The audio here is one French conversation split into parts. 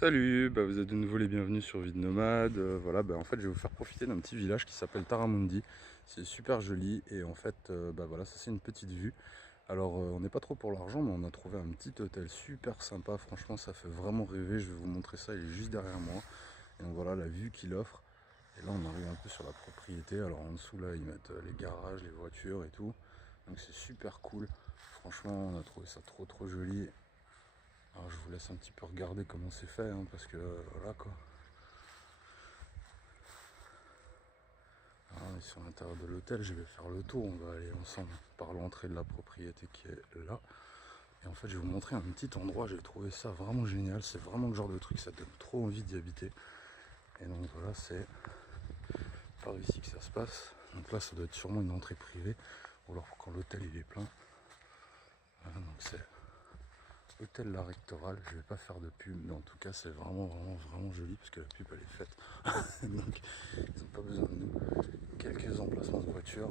Salut, vous êtes de nouveau les bienvenus sur Vie de Nomade. Voilà, en fait, je vais vous faire profiter d'un petit village qui s'appelle Taramundi. C'est super joli et en fait, voilà, ça c'est une petite vue. Alors, on n'est pas trop pour l'argent, mais on a trouvé un petit hôtel super sympa. Franchement, ça fait vraiment rêver. Je vais vous montrer ça. Il est juste derrière moi. Et donc voilà la vue qu'il offre. Et là, on arrive un peu sur la propriété. Alors en dessous, là, ils mettent les garages, les voitures et tout. Donc c'est super cool. Franchement, on a trouvé ça trop joli. Alors je vous laisse un petit peu regarder comment c'est fait, hein, parce que voilà quoi. Alors, sur l'intérieur de l'hôtel, je vais faire le tour, on va aller ensemble par l'entrée de la propriété qui est là. Et en fait, je vais vous montrer un petit endroit, j'ai trouvé ça vraiment génial, c'est vraiment le genre de truc, ça donne trop envie d'y habiter. Et donc voilà, c'est par ici que ça se passe. Donc là, ça doit être sûrement une entrée privée, ou alors quand l'hôtel il est plein. Voilà, donc c'est Hôtel La Rectorale, je vais pas faire de pub, mais en tout cas c'est vraiment joli parce que la pub elle est faite. Donc ils n'ont pas besoin de nous. Quelques emplacements de voiture.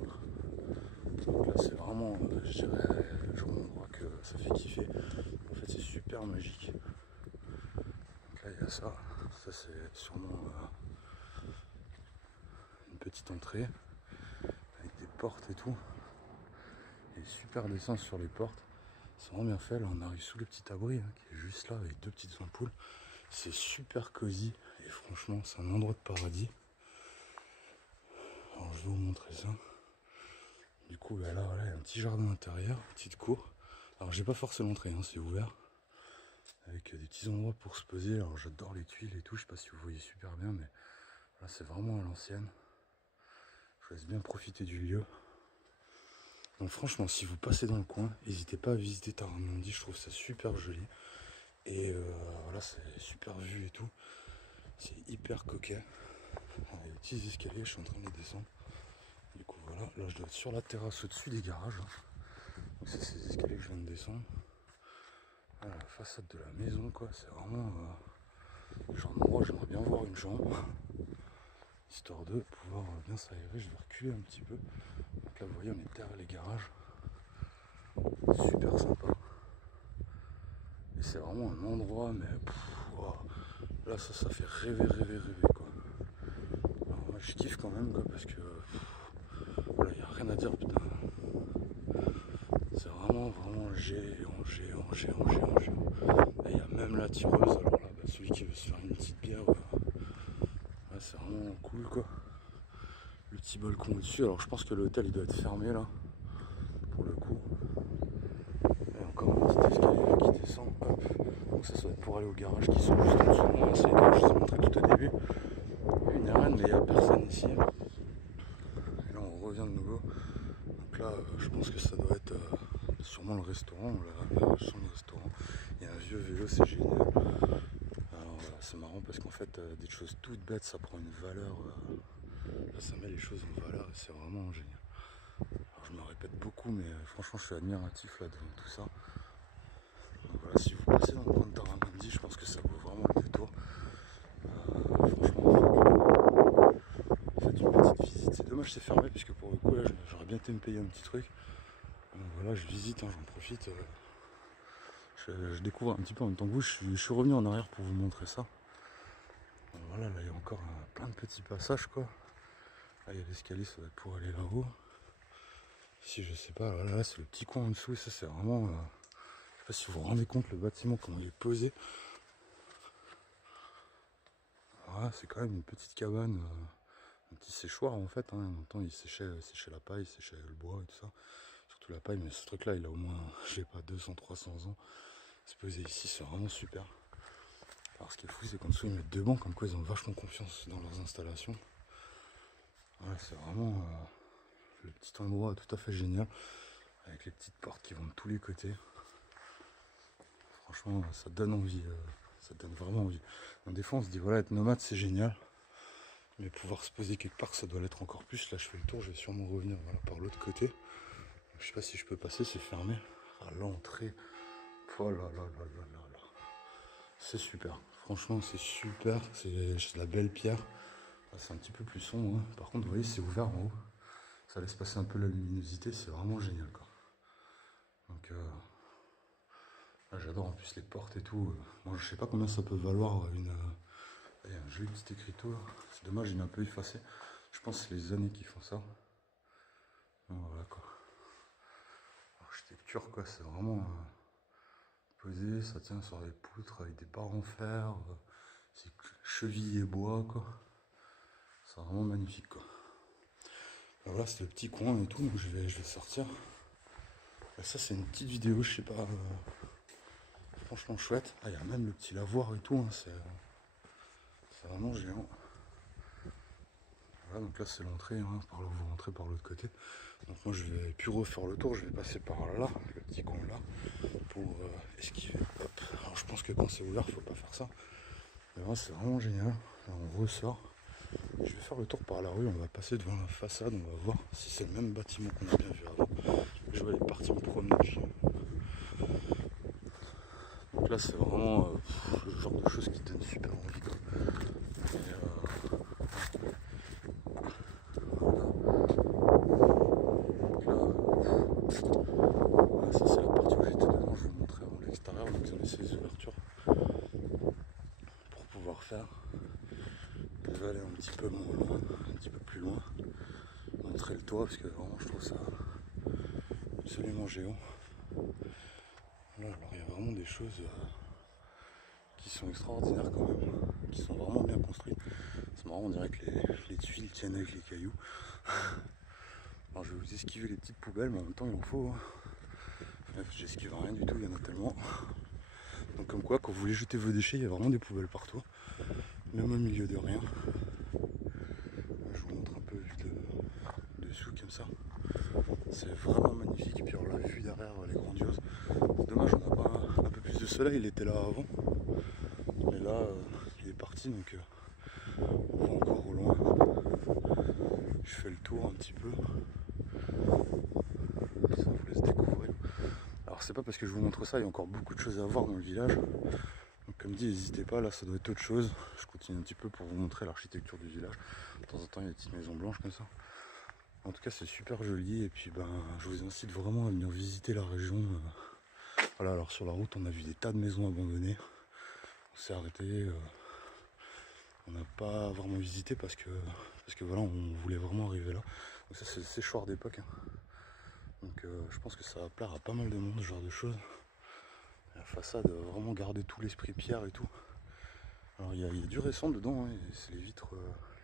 Donc là c'est vraiment, je dirais, le genre d'endroit que ça fait kiffer. En fait c'est super magique. Donc là il y a ça, ça c'est sûrement une petite entrée avec des portes et tout. Il y a une super descente sur les portes. C'est vraiment bien fait, là on arrive sous le petit abri hein, qui est juste là avec deux petites ampoules. C'est super cosy et franchement c'est un endroit de paradis. Alors je vais vous montrer ça. Du coup là voilà, il y a un petit jardin intérieur, une petite cour. Alors j'ai pas forcé l'entrée, hein, c'est ouvert. Avec des petits endroits pour se poser. Alors j'adore les tuiles et tout, je sais pas si vous voyez super bien, mais là c'est vraiment à l'ancienne. Je vous laisse bien profiter du lieu. Donc franchement, si vous passez dans le coin, n'hésitez pas à visiter Taramundi, je trouve ça super joli. Et voilà, c'est super vue et tout. C'est hyper coquet. Alors, il y a des petits escaliers, je suis en train de les descendre. Du coup voilà, là je dois être sur la terrasse au-dessus des garages. Donc c'est ces escaliers que je viens de descendre. Voilà, la façade de la maison quoi, c'est vraiment le genre d'endroit où j'aimerais bien voir une chambre. Histoire de pouvoir bien s'aérer, je vais reculer un petit peu. Donc là vous voyez on est derrière les garages. Super sympa. Et c'est vraiment un endroit mais wow. Là ça fait rêver quoi. Alors moi je kiffe quand même quoi parce que voilà, il n'y a rien à dire putain. C'est vraiment géant. Et il y a même la tireuse, alors là, celui qui veut se faire une petite bière, ouais, c'est vraiment cool quoi. Le petit balcon au-dessus, alors je pense que l'hôtel il doit être fermé là, pour le coup. Et encore un petit escalier là qui descend, hop. Donc ça doit être pour aller au garage qui sont juste en dessous de moi, c'est les garages que je vous ai montré tout au début. Une arène, mais il n'y a personne ici. Et là on revient de nouveau. Donc là, je pense que ça doit être sûrement le restaurant, là, je sens le restaurant. Il y a un vieux vélo, c'est génial. Alors voilà, c'est marrant parce qu'en fait, des choses toutes bêtes, ça prend une valeur. Là, ça met les choses en valeur et c'est vraiment génial. Alors, je me répète beaucoup, mais franchement, je suis admiratif là devant tout ça. Donc voilà, si vous passez dans le coin de Taramundi, je pense que ça vaut vraiment le détour. Franchement, faites une petite visite. C'est dommage, c'est fermé, puisque pour le coup, là, j'aurais bien été me payer un petit truc. Donc voilà, je visite, hein, j'en profite. Je découvre un petit peu en même temps que vous. Je suis revenu en arrière pour vous montrer ça. Donc voilà, là, il y a encore plein de petits passages, quoi. Là, il y a l'escalier, ça va être pour aller là-haut. Ici, je sais pas, là c'est le petit coin en dessous, et ça, c'est vraiment. Je sais pas si vous vous rendez compte, le bâtiment, comment il est posé. Voilà, c'est quand même une petite cabane, un petit séchoir en fait. Hein. En même temps, il séchait la paille, il séchait le bois et tout ça. Surtout la paille, mais ce truc-là, il a au moins, je sais pas, 200-300 ans. Se poser ici, c'est vraiment super. Alors, ce qui est fou, c'est qu'en dessous, ils mettent deux bancs, comme quoi ils ont vachement confiance dans leurs installations. Voilà, c'est vraiment le petit endroit tout à fait génial, avec les petites portes qui vont de tous les côtés. Franchement, ça donne envie, ça donne vraiment envie. Donc, des fois, on se dit, voilà, être nomade, c'est génial. Mais pouvoir se poser quelque part, ça doit l'être encore plus. Là, je fais le tour, je vais sûrement revenir voilà, par l'autre côté. Je sais pas si je peux passer, c'est fermé. À l'entrée. Oh là là là là là là. C'est super. Franchement, c'est super. C'est de la belle pierre. C'est un petit peu plus sombre. Hein. Par contre, vous voyez, c'est ouvert en haut. Ça laisse passer un peu la luminosité. C'est vraiment génial. Quoi. Donc, là, Ah, j'adore en plus les portes et tout. Moi je sais pas combien ça peut valoir une. Il y a un joli petit écriteau là. C'est dommage, il est un peu effacé. Je pense que c'est les années qui font ça. Voilà quoi. Architecture quoi, c'est vraiment posé, ça tient sur les poutres avec des barres en fer. C'est chevillé bois quoi. C'est vraiment magnifique quoi. Alors voilà, c'est le petit coin et tout, donc je vais sortir. Et ça c'est une petite vidéo, je sais pas. Franchement chouette. Ah, il y a même le petit lavoir et tout, hein, c'est vraiment géant. Voilà, donc là c'est l'entrée, hein, par là vous rentrez par l'autre côté. Donc moi je vais plus refaire le tour, je vais passer par là, le petit coin là, pour esquiver. Hop. Alors je pense que quand c'est ouvert, faut pas faire ça. Mais là c'est vraiment génial. Là on ressort. Je vais faire le tour par la rue, on va passer devant la façade, on va voir si c'est le même bâtiment qu'on a bien vu avant. Je vais aller partir en promenade. Donc là c'est vraiment le genre de choses qui donnent super envie quoi. Et, voilà, ça c'est la partie où j'étais dedans, je vais vous montrer avant l'extérieur, donc ils ont laissé les ouvertures pour pouvoir faire. Je vais aller un petit peu moins loin, un petit peu plus loin, montrer le toit parce que vraiment je trouve ça absolument géant. Là alors il y a vraiment des choses qui sont extraordinaires quand même, qui sont vraiment bien construites. C'est marrant, on dirait que les tuiles tiennent avec les cailloux. Alors je vais vous esquiver les petites poubelles, mais en même temps il en faut. J'esquive rien du tout, il y en a tellement. Donc comme quoi, quand vous voulez jeter vos déchets, il y a vraiment des poubelles partout, même au milieu de rien. Je vous montre un peu vite dessous comme ça. C'est vraiment magnifique. Et puis alors la vue derrière, elle est grandiose. C'est dommage, on n'a pas un peu plus de soleil, il était là avant. Mais là, il est parti, donc on voit encore au loin. Je fais le tour un petit peu. Ça vous laisse découvrir. Alors c'est pas parce que je vous montre ça, il y a encore beaucoup de choses à voir dans le village. Donc comme dit, n'hésitez pas, là ça doit être autre chose. Je continue un petit peu pour vous montrer l'architecture du village. De temps en temps il y a des petites maisons blanches comme ça. En tout cas c'est super joli et puis ben je vous incite vraiment à venir visiter la région. Voilà, alors sur la route on a vu des tas de maisons abandonnées. On s'est arrêté. On n'a pas vraiment visité parce que voilà, on voulait vraiment arriver là. Donc ça c'est le séchoir d'époque. Hein. Donc je pense que ça va plaire à pas mal de monde ce genre de choses. La façade vraiment garder tout l'esprit pierre et tout. Alors il y a du récent dedans, hein, c'est les vitres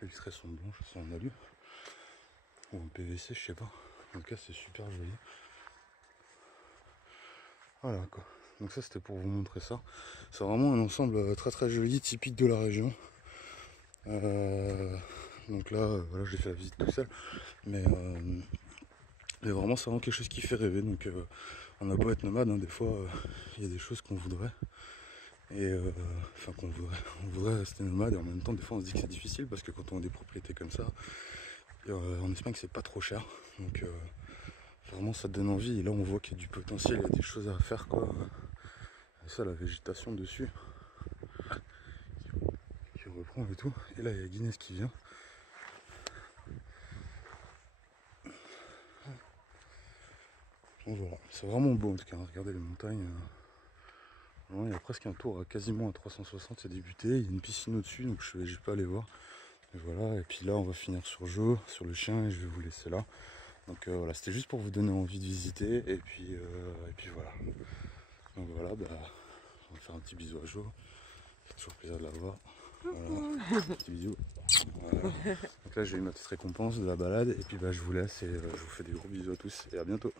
elles sont blanches, elles sont en alu. Ou en PVC, je sais pas. En tout cas c'est super joli. Voilà quoi. Donc ça c'était pour vous montrer ça. C'est vraiment un ensemble très très joli, typique de la région. Donc là, voilà, j'ai fait la visite tout seul. Mais vraiment c'est vraiment quelque chose qui fait rêver. Donc on a beau être nomade, hein, des fois il y a des choses qu'on voudrait. Et enfin on voudrait rester nomade et en même temps des fois on se dit que c'est difficile parce que quand on a des propriétés comme ça, en Espagne c'est pas trop cher. Donc vraiment ça donne envie et là on voit qu'il y a du potentiel, il y a des choses à faire quoi. Et ça la végétation dessus qui reprend et tout. Et là il y a Guinness qui vient. Donc voilà, c'est vraiment beau en tout cas, regardez les montagnes. Il y a presque un tour quasiment à 360, c'est débuté, il y a une piscine au-dessus donc je vais pas aller voir. Et voilà, et puis là on va finir sur Joe, sur le chien et je vais vous laisser là. Donc voilà, c'était juste pour vous donner envie de visiter et puis voilà. Donc voilà, bah, on va faire un petit bisou à Joe, c'est toujours plaisir de la voir. Voilà, petit bisou. Voilà. Donc là j'ai eu ma petite récompense de la balade et puis bah, je vous laisse et je vous fais des gros bisous à tous et à bientôt.